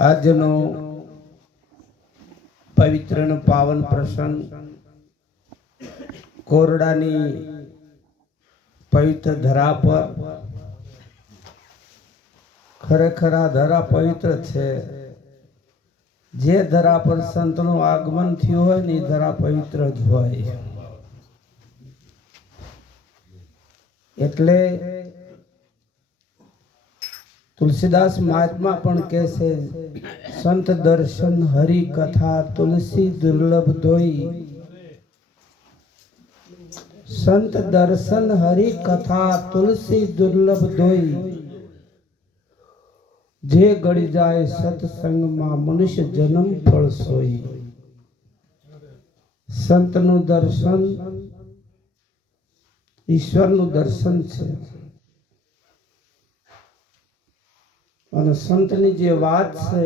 આજનો પવિત્ર પાવન પ્રસંગ કોરડાની પવિત્ર ધરા પર ખરેખર આ ધરા પવિત્ર છે. જે ધરા પર સંતનું આગમન થયું હોય ને એ ધરા પવિત્ર જ હોય. એટલે તુલસીદાસ મહાત્મા પણ કહે છે, સંત દર્શન હરિ કથા તુલસી દુર્લભ ધોઈ. સંત દર્શન હરિ કથા તુલસી દુર્લભ ધોઈ. જે ગળી જાય સત્સંગમાં મનુષ્ય જન્મ ફળ સોઈ. સંતનું દર્શન ઈશ્વરનું દર્શન છે. અને સંતની જે વાત છે,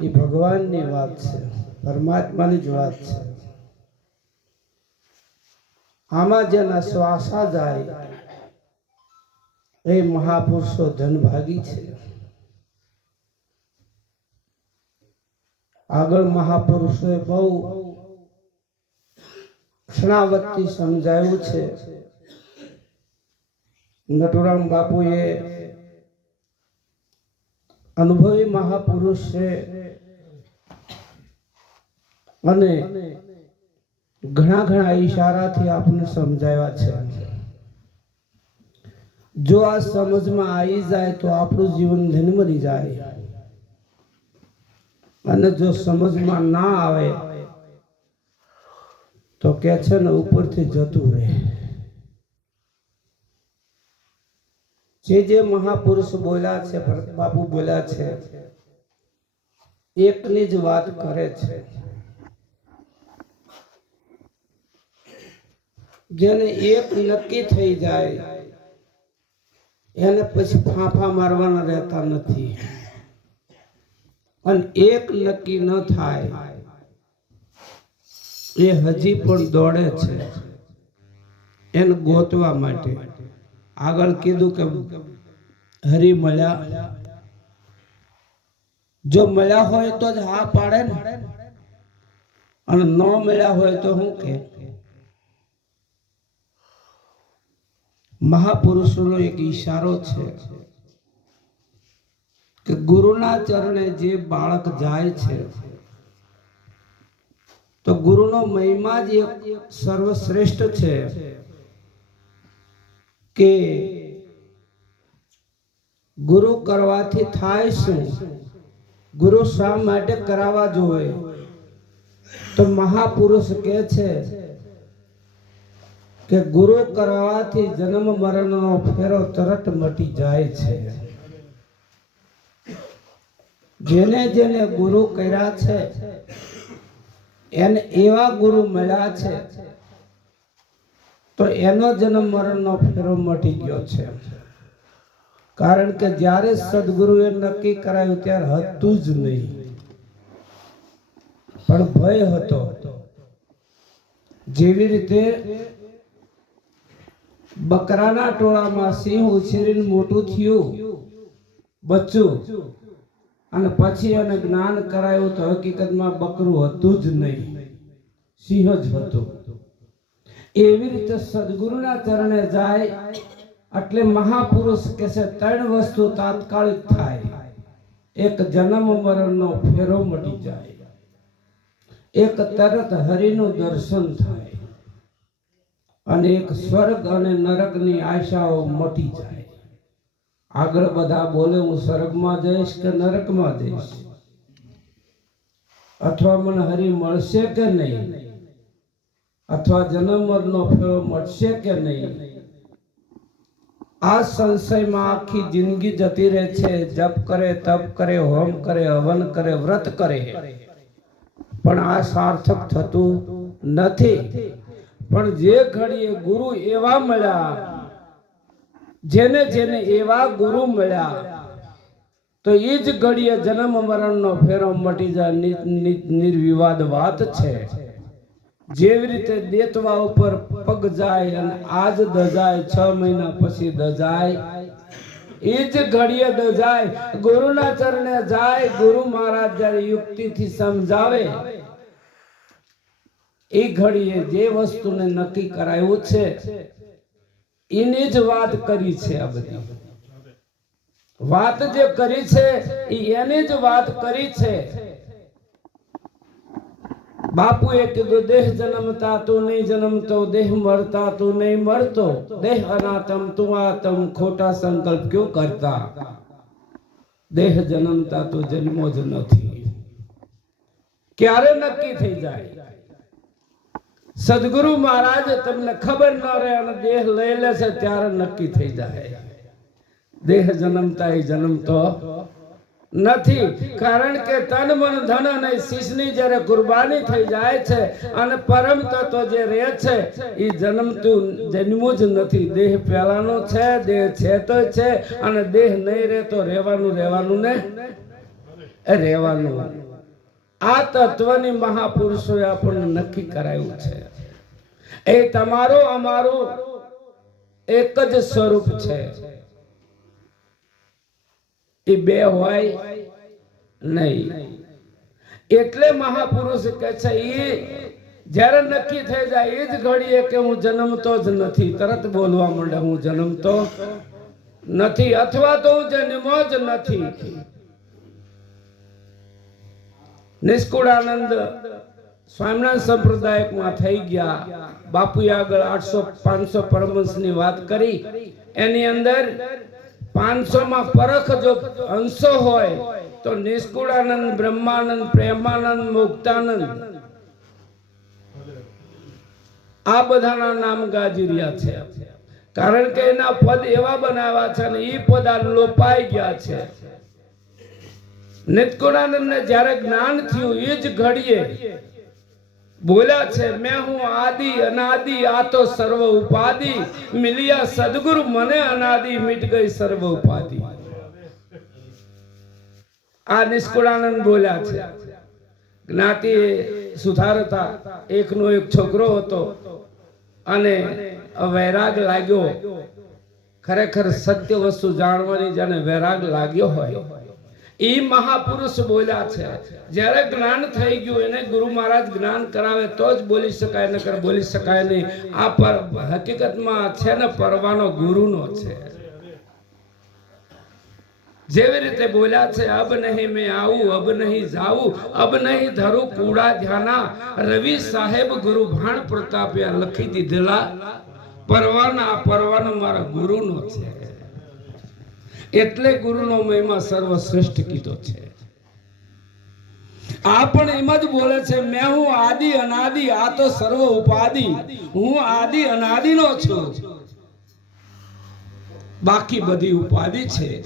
એ ભગવાનની વાત છે, પરમાત્માની જ વાત છે. આમાં જેના શ્વાસા જાય, એ મહાપુરુષો ધનભાગી છે. આગળ મહાપુરુષોએ બહુ ક્ષણાવતી સમજાયું છે. નટુરામ બાપુએ અનુભવી મહાપુરુષ છે અને ઘણા ઘણા ઈશારાથી આપને સમજાવ્યા છે. જો આ સમજમાં આવી જાય તો આપણું જીવન ધનમરી જાય. અને જો સમજમાં ના આવે તો કે છે ને, ઉપરથી જતું રહે. જે જે મહાપુરુષ બોલ્યા છે, ભરત બાપુ બોલ્યા છે, એકની જ વાત કરે છે. જેને એક નક્કી થઈ જાય, એને પછી ફાંફા મારવાના રહેતા નથી. અને એક નક્કી ન થાય, એ હજી પણ દોડે છે, એને ગોતવા માટે. આગળ કીધું કે હરી મળ્યા. જો મળ્યા હોય તો જ હા પાડે ને. અને ન મળ્યા હોય તો શું કે? મહાપુરુષોનો એક ઈશારો છે કે ગુરુના ચરણે જે બાળક જાય છે, તો ગુરુનો મહિમા જ એક સર્વશ્રેષ્ઠ છે. કે ગુરુ કરવાથી થાય શું? ગુરુ શા માટે કરાવવા જોઈએ? તો મહાપુરુષ કે છે કે ગુરુ કરવાથી જન્મ મરણનો ફેરો તરત મટી જાય છે. જેને જેને ગુરુ કર્યા છે, એને એવા ગુરુ મળ્યા છે તો એનો જન્મ મરણનો ફેરો મટી ગયો છે. કારણ કે જ્યારે સદગુરુએ નક્કી કરાયું ત્યારે હતું જ નહીં. પણ ભય હતો. જેવી રીતે બકરાના ટોળામાં સિંહ ઉછેરીને મોટું થયું બચ્ચું અને પછી એને જ્ઞાન કરાયું તો હકીકતમાં બકરું હતું જ નહીં. સિંહ જ હતું. એવી રીતે સદગુરુના ચરણે જાય, એટલે મહાપુરુષ કે છે ત્રણ વસ્તુ તાત્કાલિક થાય. એક જન્મ મરણનો ફેરો મટી જાય. એક તરત હરિનું દર્શન થાય. અને એક સ્વર્ગ અને નરકની આશાઓ મટી જાય. આગળ બધા બોલે, હું સ્વર્ગમાં જઈશ કે નરકમાં જઈશ? અથવા મને હરિ મળશે કે નહીં? અથવા જન્મ ફેરો મળશે કે નહીં? આ સંશયમાં આખી જિંદગી જતી રહે છે. જપ કરે, તપ કરે, હોમ કરે, હવન કરે, વ્રત કરે. પણ આ સાર્થક થતું નથી. પણ જે ઘડીએ ગુરુ એવા મળ્યા, જેને જેને એવા ગુરુ મળ્યા, તો એ જ ઘડીએ જન્મ મરણનો ફેરો મટી જાય. નિર્વિવાદ વાત છે. જેવી રીતે દેતવા ઉપર પગ જાય અને આજ દજાય, છ મહિના પછી દજાય. એ જ ઘડીએ દજાય. જાય ગુરુના ચરણે જાય, ગુરુ મહારાજ જ્યારે યુક્તિથી સમજાવે. એ ઘડીએ જે વસ્તુને નક્કી કરાયું છે, એની જ વાત કરી છે આ બધી. વાત જે કરી છે, એ એની જ વાત કરી છે. બાપુએ કીધું દેહ જન્મતા તું નહીં જન્મતો દેહ મરતા તું નહીં મરતો દેહ અનાતમ તું આતમ ખોટા સંકલ્પ ક્यों કરતા દેહ જન્મતા તો જન્મો જ નથી ક્યારે નક્કી થઈ જાય સદગુરુ મહારાજ તમને ખબર ન રહે અને દેહ લઈ લે છે ત્યારે નક્કી થઈ જાય દેહ જન્મતા એ જન્મતો નથી, કારણ કે તન મન ધન અને શીશની જ્યારે કુરબાની થઈ જાય છે અને પરમ તત્વ જે રહે છે એ જન્મતું, જન્મું જ નથી. દેહ પહેલાનો છે, દેહ છે તો છે અને દેહ નહીં રહેતો રહેવાનું રહેવાનું ને? રહેવાનું. આ તત્વની મહાપુરુષોએ આપણને નક્કી કરાયું છે. એ તમારું, અમારું એક જ સ્વરૂપ છે. એ બે હોય નહીં. એટલે મહાપુરુષ કે છે એ જ્યારે નક્કી થઈ જાય એ જ ઘડીએ કે હું જન્મતો જ નથી. તરત બોલવા માંડે, હું જન્મતો નથી અથવા તો હું જન્મો જ નથી. નિષ્કુળાનંદ સ્વામિનારાયણ સંપ્રદાયમાં થઈ ગયા. બાપુ આગળ આઠસો પાંચસો પરમંશની વાત કરી. એની અંદર પાંચસો માં પરખ જો અંશો હોય, તો નિષ્કુળાનંદ, બ્રહ્માનંદ, પ્રેમાનંદ, મુક્તાનંદ. આ બધાના નામ ગાજી રહ્યા છે. કારણ કે એના પદ એવા બનાવ્યા છે અને એ પદ આ લોપાઈ ગયા છે. નિત્કુળાનંદ ને જ્યારે જ્ઞાન થયું એ જ ઘડીએ બોલ્યા છે, મેં હું આદિ, અનાદિ, આ તો સર્વ ઉપાધિ. મિલિયા સદગુરુ મને અનાદિ મિટ ગઈ સર્વ ઉપાધિ. આ નિષ્કુળાનંદ બોલ્યા છે. જ્ઞાતિ સુધારતા, એકનો એક છોકરો હતો. અને વૈરાગ લાગ્યો. ખરેખર સત્ય વસ્તુ જાણવાની જેને વૈરાગ લાગ્યો હોય એ મહાપુરુષ બોલ્યા છે. જ્યારે જ્ઞાન થઈ ગયું, એને ગુરુ મહારાજ જ્ઞાન કરાવે તો જ બોલી શકાય, નકર બોલી શકાય નહીં. આ પર હકીકતમાં છે ને, પરવાનો ગુરુનો છે. જેવી રીતે બોલ્યા છે, અબ નહીં મેં આવું, અબ નહીં જાવું, અબ નહીં ધરું કુડા ધ્યાના. રવિ સાહેબ ગુરુ ભાણ પ્રતાપ્યા લખી દીધેલા, પરવાના આ પરવાનો મારા ગુરુનો છે. એટલે ગુરુનો મહિમા સર્વશ્રેષ્ઠ કીધો છે. આ પણ એમ જ બોલે છે, મેં હું આદિ અનાદિ, આ તો સર્વ ઉપાધિ. હું આદિ અનાદિનો છું. બાકી બધી ઉપાધિ છે.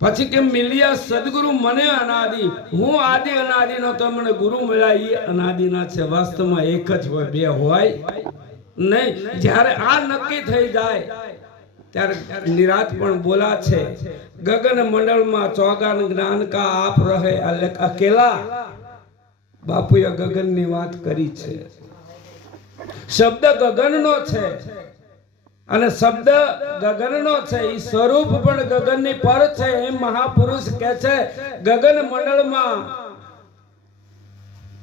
પછી કે મિલિયા, સદગુરુ મને અનાદિ, હું આદિ અનાદિનો તો મને ગુરુ મળ્યા એ અનાદિના છે. વાસ્તવમાં એક જ હોય, બે હોય. નહીં, જ્યારે આ નક્કી થઈ જાય ત્યારે નિરાત પણ બોલા છે. ગગન મંડળમાં ચોગાન જ્ઞાન કા આપ રહે અકેલા? બાપુએ ગગનની વાત કરી છે. શબ્દ ગગનનો છે. અને શબ્દ ગગનનો છે. એ સ્વરૂપ પણ ગગનની પર છે એમ મહાપુરુષ કે છે, ગગન મંડળમાં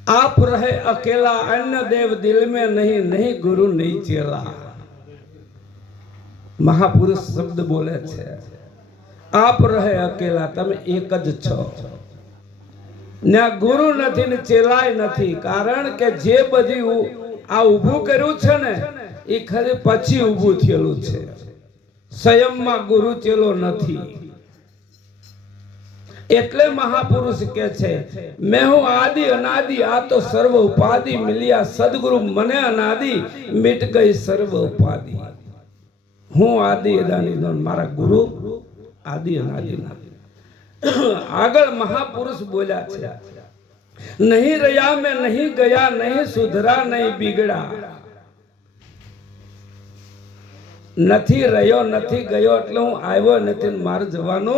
આપ રહે અકેલા અન્ય દેવ દિલ મે નહીં નહીં ગુરુ નહીં ચેલા. મહાપુરુષ શબ્દ બોલે છે, આપ રહે અકેલા, તમે એક જ છો. ને ગુરુ નથી ને ચેલાય નથી, કારણ કે જે બધી આ ઊભું કર્યું છે ને, એ ખરી પછી ઊભું થયેલું છે. સ્વયંમાં ગુરુ ચેલો નથી. એટલે મહાપુરુષ કે છે, મેં હું આદિ અનાદિ, આ તો સર્વ ઉપાધિ મિલ્યા, સદગુરુ મને અનાદિ, મિટ ગઈ સર્વ ઉપાધિ. હું આદિ અદાની દોન, મારા ગુરુ આદિ અનાદિ આગળ મહાપુરુષ બોલ્યા છે, નહીં રહ્યા મેં, નહીં ગયા, નહીં સુધરા, નહીં બીગડા. નથી રહ્યો, નથી ગયો એટલે હું આવ્યો નથી મારે જવાનો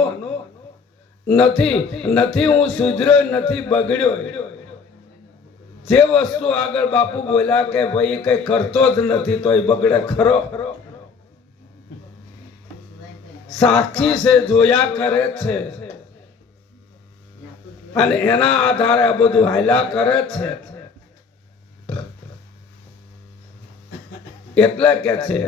નથી. નથી હું સુધર્યો, નથી બગડ્યો. જે વસ્તુ આગળ બાપુ બોલ્યા કે ભાઈ કઈ કરતો જ નથી તો એ બગડે ખરો. સાક્ષી છે, જોયા કરે છે. અને એના આધારે આ બધું હાયલા કરે છે. એટલે કે છે,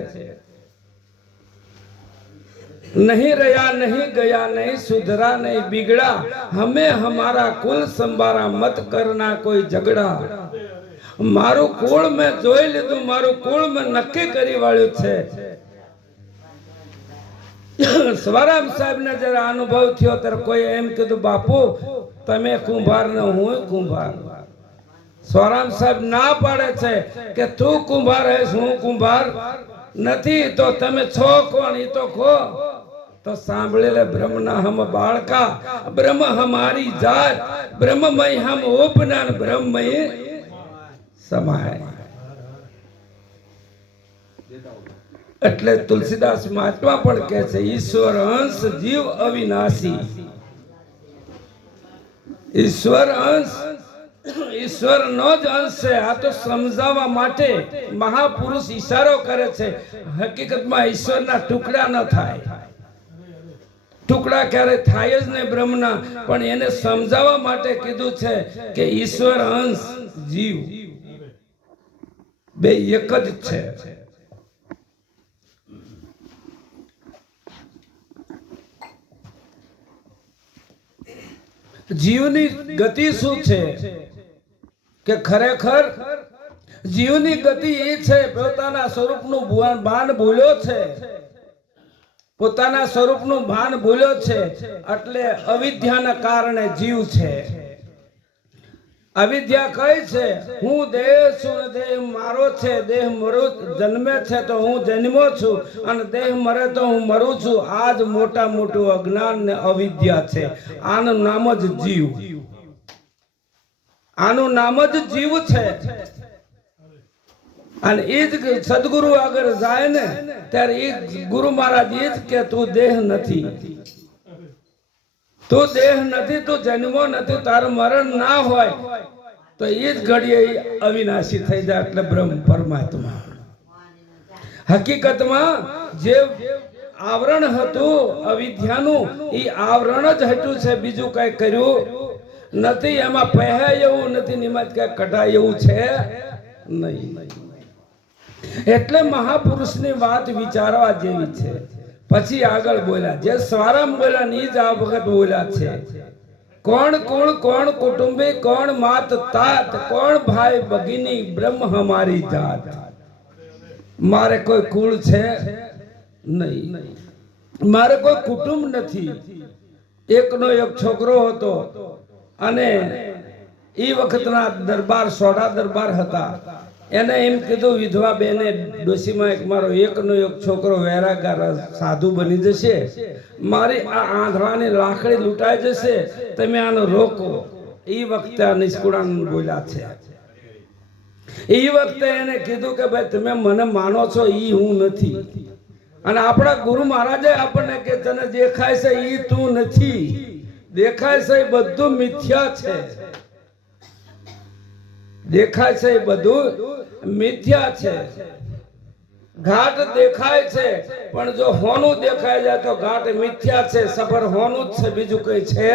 નહીં રહ્યા, નહીં ગયા, નહીં સુધરા, નહીં બિગડા, હમે હમારા કુલ સંભારા મત કરના કોઈ ઝઘડા. મારું કુળ મેં જોઈ લીધું, મારું કુળ મેં નક્કી કરી વાળ્યું છે. સ્વરામ સાહેબ ને જયારે અનુભવ થયો, ત્યારે કોઈ એમ કીધું, બાપુ, તમે કુંભાર ને હું કુંભાર? સ્વરામ સાહેબ ના પાડે છે કે તું કુંભાર હે હું કુંભાર નથી, તો તમે છો કોણ? એ તો ખો તો સાંભળી લે બ્રહ્મના હમ બાળકા, બ્રહ્મ હમારી જાત, બ્રહ્મમય હમ ઉપનાન, બ્રહ્મય સમાય. એટલે તુલસીદાસ મહાત્મા પણ કહે છે, ઈશ્વર અંશ જીવ અવિનાશી. ઈશ્વર અંશ ઈશ્વર નો જ અંશ છે. આ તો સમજાવવા માટે મહાપુરુષ ઈશારો કરે છે. હકીકતમાં ઈશ્વરના ટુકડા ન થાય. ટુકડા ક્યારે થાય જ નહીં બ્રહ્મના, પણ એને સમજાવવા માટે કીધું છે કે ઈશ્વર અંશ જીવ. બે એક જ છે. જીવની ગતિ શું છે? કે ખરેખર જીવની ગતિ એ છે, પોતાના સ્વરૂપનું ભાન ભૂલ્યો છે? પોતાના સ્વરૂપનું ભાન ભૂલ્યો છે, એટલે અવિદ્યાના કારણે જીવ છે. અવિદ્યા કઈ છે, હું દેહ છું દેહ મારો છે, દેહ મરો, જન્મે છે તો હું જન્મો છું અને દેહ મરે તો હું મરું છું. આ જ મોટા મોટું અજ્ઞાન ને અવિદ્યા છે. આનું નામ જ જીવ. આનું નામ જ જીવ છે. અને એ જ સદગુરુ આગળ જાય ને, ત્યારે એ ગુરુ મહારાજ એ જ કે, તું દેહ નથી. તું દેહ નથી, તું જન્મો નથી, તારું મરણ ના હોય, તો એ જ ઘડીએ અવિનાશી થઈ જાય એટલે બ્રહ્મ પરમાત્મા. હકીકતમાં જે આવરણ હતું, અવિદ્યાનું એ આવરણ જ હટ્યું છે, બીજું કઈ કર્યું નથી, એમાં પહેરાય એવું નથી નિમત કઈ કઢાય એવું છે નહીં. એટલે મહાપુરુષની વાત વિચારવા જેવી છે. પછી આગળ બોલ્યા, જે સ્વારામ બોલ્યા ની જ આ વખત બોલ્યા છે. કોણ કોણ કોણ કુટુંબી કોણ માત તાત, કોણ ભાઈ ભગીની બ્રહ્મ હમારી જાત? મારે કોઈ કુળ છે? નહીં. મારે કોઈ કુટુંબ નથી. એકનો એક છોકરો હતો અને એ વખતના દરબાર સોડા દરબાર હતા. એને એમ કીધું, વિધવા બેને, ડોશીમાં એક મારો એકનો એક છોકરો વેરાગાર સાધુ બની જશે. મારી આ આંધળાની લાકડી લૂંટાઈ જશે. તમે આનો રોકો. એ વખતે આ નિષ્કુળાનંદ બોલ્યા છે. એ વખતે એને કીધું કે, ભાઈ, તમે મને માનો છો એ હું નથી. અને આપણા ગુરુ મહારાજે આપણને કે, તને દેખાય છે એ તું નથી. દેખાય છે બધું મિથ્યા છે. દેખાય છે બધું મિથ્યા છે. ઘાટ દેખાય છે, પણ જો હોનું દેખાય જાય તો ઘાટ મિથ્યા છે. સફર હોનું જ છે, બીજું કઈ છે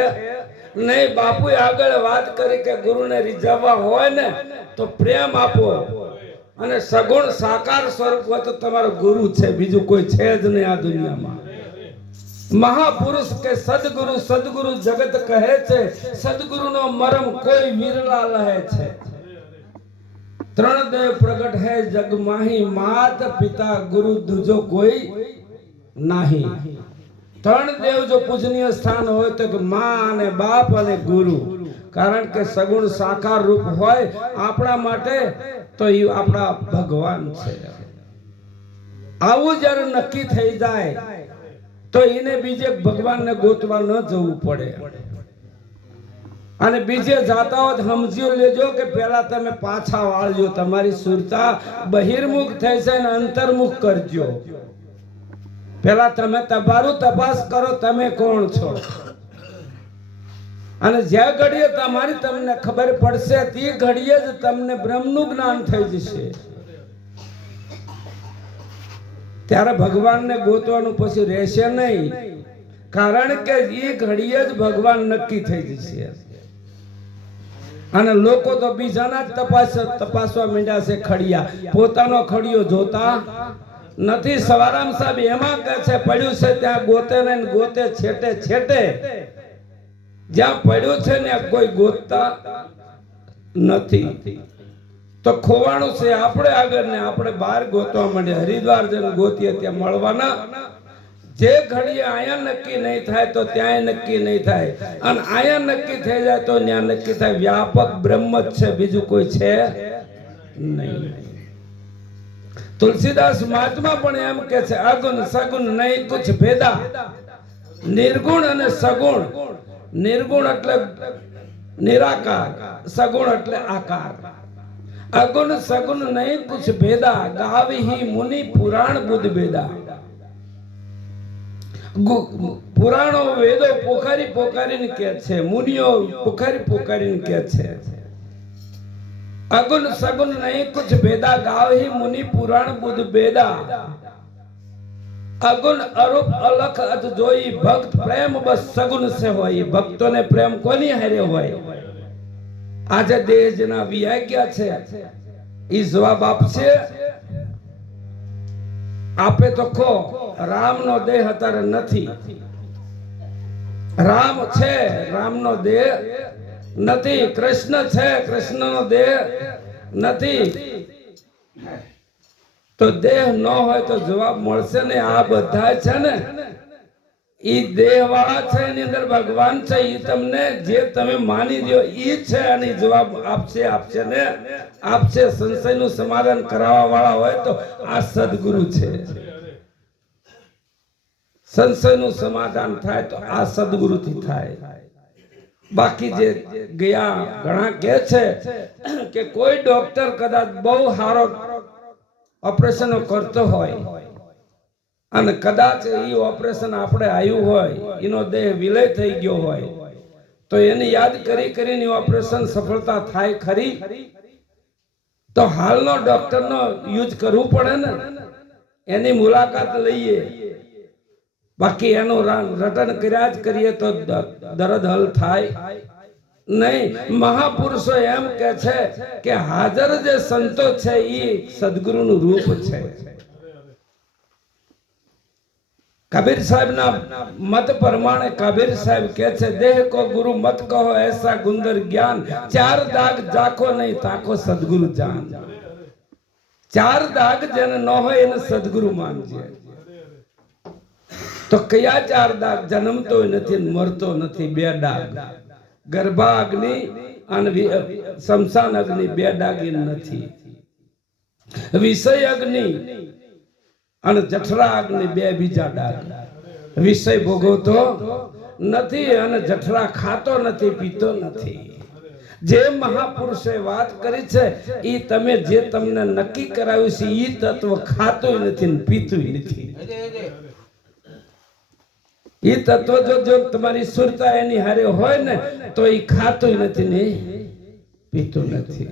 નહીં. બાપુએ આગળ વાત કરી કે ગુરુને રીઝવવા હોય ને તો પ્રેમ આપો. અને સગુણ સાકાર સ્વરૂપ હોય તો તમારો ગુરુ છે, બીજું કોઈ છે જ નહીં આ દુનિયામાં. મહાપુરુષ કે સદગુરુ સદગુરુ જગત કહે છે, સદગુરુનો મરમ કોઈ વિરલા લહે છે. ત્રણ દેવ પ્રગટ હે જગ માહી, માત પિતા ગુરુ દુજો કોઈ નાહી. ત્રણ દેવ જો પૂજનીય સ્થાન હોય તો માં અને બાપ અને ગુરુ. કારણ કે સગુણ સાકાર રૂપ હોય આપણા માટે તો એ આપણા ભગવાન છે. આવું જ્યારે નક્કી થઈ જાય, તો એને બીજે ભગવાનને ગોતવા ન જવું પડે. અને બીજે જાતા હોત સમજી લેજો કે પેલા તમે પાછા વાળજો. તમારી સુરતા બહિર્મુખ થઈ છે અને અંતર્મુખ કરજો. પેલા તમે તમારું તપાસ કરો, તમે કોણ છો? અને જે ઘડીએ તમારી તમને ખબર પડશે, તે ઘડીએ જ તમને બ્રહ્મનું જ્ઞાન થઈ જશે. ત્યારે ભગવાનને ગોતવાનું પછી રહેશે નહીં. કારણ કે એ ઘડીએ જ ભગવાન નક્કી થઈ જશે. અને લોકો તો બીજાના જ તપાસ તપાસવા માંડ્યા છે ખડિયા. પોતાનો ખડિયો જોતા નથી. સવારામ સાહેબ એમાં કહે છે, પડ્યું છે ત્યાં ગોતે ને ગોતે છેટે છેટે. જ્યાં પડ્યું છે ને કોઈ ગોતતા નથી. તો ખોવાણું છે, આપણે આગળ ને આપણે બહાર ગોતવા માંડે હરિદ્વાર જઈને ગોતીએ ત્યાં મળવાના. જે ઘડીએ અહીંયા નક્કી નહીં થાય તો ત્યાંય નક્કી નહીં થાય. અને અહીંયા નક્કી થઈ જાય તો ત્યાં નક્કી થાય. વ્યાપક બ્રહ્મ જ છે, બીજું કોઈ છે નહીં. તુલસીદાસ મહાત્મા પણ એમ કે છે, અગુણ સગુણ નહીં કુછ ભેદા. નિર્ગુણ અને સગુણ. નિર્ગુણ એટલે નિરાકાર, સગુણ એટલે આકાર. અગુણ સગુણ નહીં કુછ ભેદા. ગાવી મુનિ પુરાણ બુદ્ધ ભેદા. પુરાણો વેદો પોખારી પોકારીને કે છે મુનિઓ પોખારી પોકારીને કે છે અગુણ સગુણ નહીં કુછ ભેદા ગાવહી મુનિ પુરાણ બુદ્ધ ભેદા અગુણ અરૂપ અલખ અત જોઈ ભક્ત પ્રેમ બસ સગુણ સે હોય ભક્તોને પ્રેમ કોની હારે હોય આજે દેહ જેના વિયા ગયા છે ઈ જવાબ આપશે આપે તો કહો, રામનો દેહ અત્યારે નથી. રામ છે, રામનો દેહ નથી. કૃષ્ણ છે, કૃષ્ણનો દેહ નથી. તો દેહ ન હોય તો જવાબ મળશે ને? આ બધા છે ને? ઈ દેહ છે, એની અંદર ભગવાન છે, ઈ તમને જે તમે માની દો ઈ છે અને જવાબ આપશે આપશે ને? આપશે, સંશયનું સમાધાન કરાવવા વાળા હોય તો આ સદગુરુ છે. સંશયનું સમાધાન થાય તો આ સદગુરુથી થાય. બાકી જે ગયા ઘણા કે છે કે કોઈ ડોક્ટર કદાચ બહુ સારો ઓપરેશનો કરતો હોય અને કદાચ એ ઓપરેશન આપણે આવ્યું હોય એનો દેહ વિલય થઈ ગયો હોય, તો એને યાદ કરી કરીને ઓપરેશન સફળતા થાય ખરી? તો હાલનો ડોક્ટરનો યુઝ કરવું પડે ને? એની મુલાકાત લઈએ. બાકી એનું રટન કર્યા જ કરીએ તો દર્દ હલ થાય. નહીં, મહાપુરુષો એમ કે છે કે હાજર જે સંતો છે એ સદગુરુનું રૂપ છે. કબીર સાહેબ ના મત પ્રમાણે કબીર સાહેબ કે છે, દેહ કો ગુરુ મત કહો, એસા ગુંદર જ્ઞાન. ચાર દાગ જાખો નહીં તાકો સદગુરુ જાન. ચાર દાગ જેને ન હોય, એને સદગુરુ માનજે. તો કયા ચાર દાગ? જન્મતો નથી મરતો નથી, બે દાગ. ગર્ભા અગ્નિ અને શમશાન અગ્નિ, બે દાગી નથી. વિષય અગ્નિ અને જઠરા અગ્નિ બે બીજા ડાગ વિષય ભોગવતો નથી અને જઠરા ખાતો નથી, પીતો નથી. જે મહાપુરુષે વાત કરી છે એ તમે જે તમને નક્કી કરાવ્યું છે એ તત્વ ખાતું નથી ને પીતું નથી. એ તત્વ જો જો તમારી સુરતા એની હારે હોય ને, તો એ ખાતું નથી ને પીતું નથી.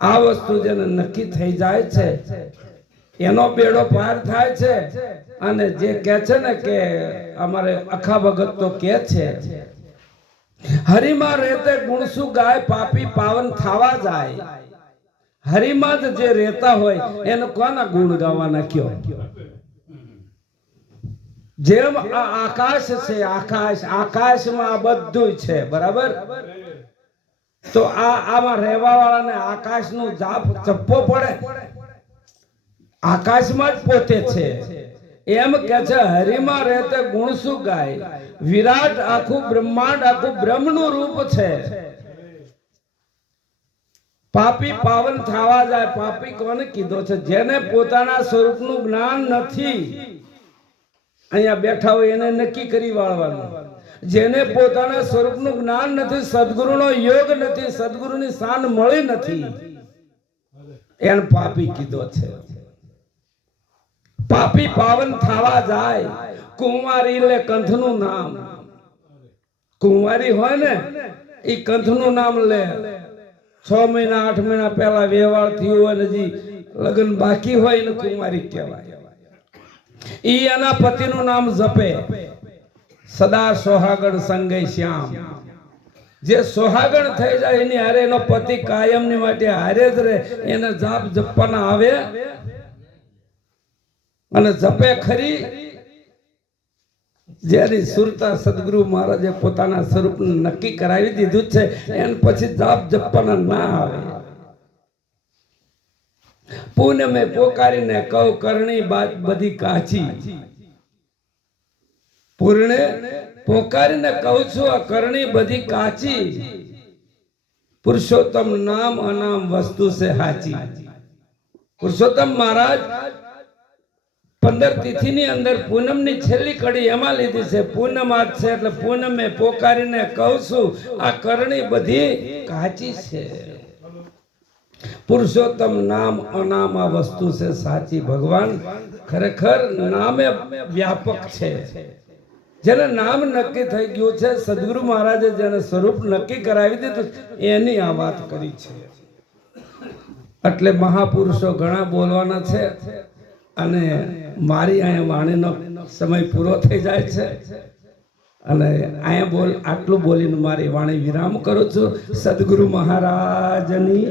આ વસ્તુ જેને નક્કી થઈ જાય છે એનો બેડો પાર થાય છે. અને જે કહે છે ને કે અમારે અખા ભગત તો કે છે, હરિમાં રહેતે ગુણસુ ગાય પાપી પાવન થાવા જાય. હરિમાં જ જે રહેતા હોય, એને કોના ગુણ ગાવાના કયો જેમ આ આકાશ છે, આકાશ, આકાશમાં આ બધું છે, બરાબર? તો આ આમાં રહેવા વાળાને આકાશનું જાપ ચપ્પો પડે. આકાશમાં જ પોતે છે. એમ કે છે, હરિમાં રહેતે ગુણ શું ગાય? વિરાટ આખું બ્રહ્માંડ, આખું બ્રહ્મનું રૂપ છે. પાપી પાવન થવા જાય. પાપી કોને કીધો છે? જેને પોતાના સ્વરૂપનું જ્ઞાન નથી, અહીંયા બેઠા હોય એને નક્કી કરી વાળવાનું. જેને પોતાના સ્વરૂપનું જ્ઞાન નથી, સદગુરુનો યોગ નથી, સદગુરુની શાન મળી નથી, એને પાપી કીધો છે. પાપી પાવન થવા જાય. કુંવારી લે કંથનું નામ. કુંવારી હોય ને એ કંથનું નામ લે. છ મહિના, આઠ મહિના પહેલા વ્યવહાર થયો હોય ને હજી લગ્ન બાકી હોય ને કુંવારી કહેવાય. ઈ એના પતિનું નામ જપે. સદા સોહાગણ સંગે શ્યામ. જે સોહાગણ થઈ જાય એની હારે એનો પતિ કાયમની માટે હારે જ રહે. એને જાપ જપવાના આવે. અને જપે ખરી. જેની સુરતા સદગુરુ મહારાજે પોતાના સ્વરૂપને નક્કી કરાવી દીધું છે, એને પછી જાપ જપવાના ના આવે. પુણ્ય મેં પોકારીને કહું કરણી બાત બધી કાચી. પૂર્ણે પોકારીને કહું છું આ કરણી બધી કાચી. પુરુષોત્તમ નામ અનામ વસ્તુ છે હાચી. પુરુષોત્તમ મહારાજ પંદર તિથિ ની અંદર પૂનમની છેલ્લી કડી એમાં લીધી છે. પૂનમ આજ છે એટલે પૂનમે પોકારીને કહું છું આ કરણી બધી કાચી છે. પુરુષોત્તમ નામ અનામ આ વસ્તુ છે સાચી. ભગવાન ખરેખર નામે વ્યાપક છે. જેને નામ નક્કી થઈ ગયું છે સદગુરુ મહારાજે જેને સ્વરૂપ નક્કી કરાવી દીધું એની આ વાત કરી છે. એટલે મહાપુરુષો ઘણા બોલવાના છે અને મારી અહીંયા વાણીનો સમય પૂરો થઈ જાય છે અને અહીંયા બોલ, આટલું બોલીને મારી વાણી વિરામ કરું છું સદગુરુ મહારાજની.